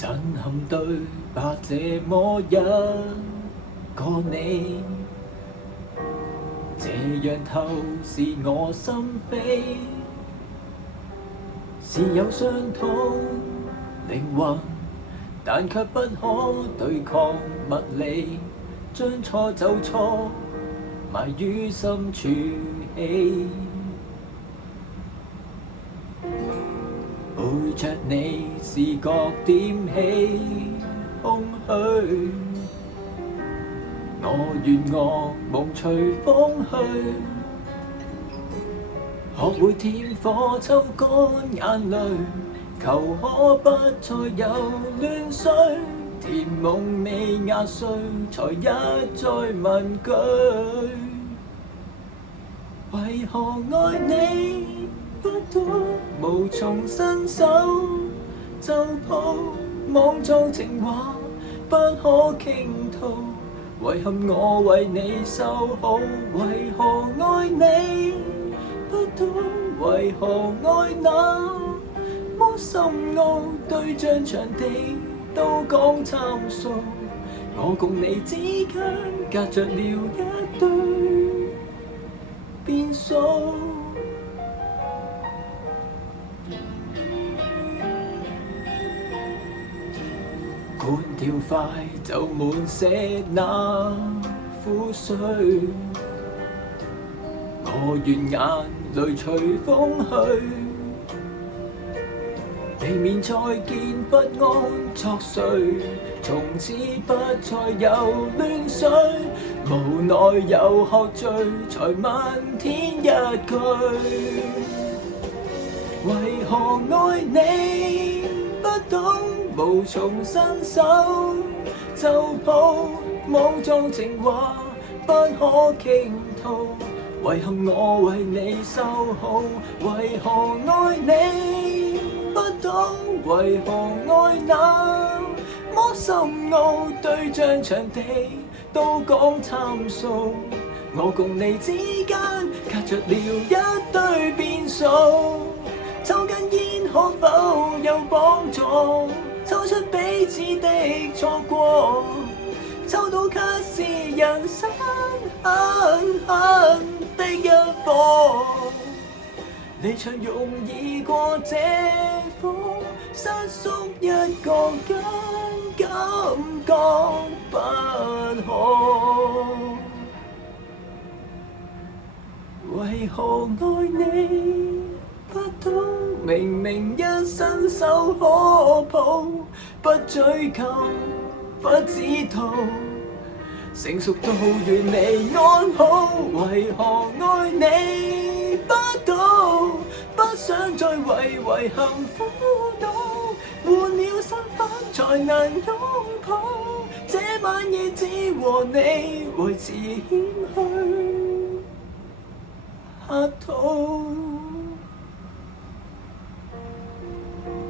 震撼對白這麼一個你，這樣透視我心扉，是有相同靈魂，但卻不可對抗物理，將錯就錯，埋於深處起。陪着你視覺點起空虛，我願惡夢隨風去，學會舔火抽乾眼淚，求可不再有亂水，甜夢未壓碎，才一再問句，為何愛你不懂無從伸手，就抱莽撞情話不可傾吐，遺憾我為你守好，為何愛你不懂，為何愛那麼深奧，對象場地都講參數，我共你之間隔着了一堆變數。管跳快就滿瀉那苦水，我願眼淚隨風去，避免再見不安作祟，從此不再有亂水，無奈又喝醉，才問天一句，為何愛你不懂無從伸手，就抱莽撞情話不可傾吐，遺憾我為你守好，為何愛你不懂，為何愛那麼深奧，對象場地都講參數，我共你之間隔着了一堆變數，抽根煙可否有幫助，抽出彼此的錯過，抽到卻是人生狠狠的一課，離場容易過這課，失足一個更感覺不可，為何愛你不懂，明明一伸手可抱，不追究不知道，成熟到願你安好，為何愛你不懂，不想再為遺憾苦惱，換了身份才能擁抱，這晚夜只和你維持謙虛客套。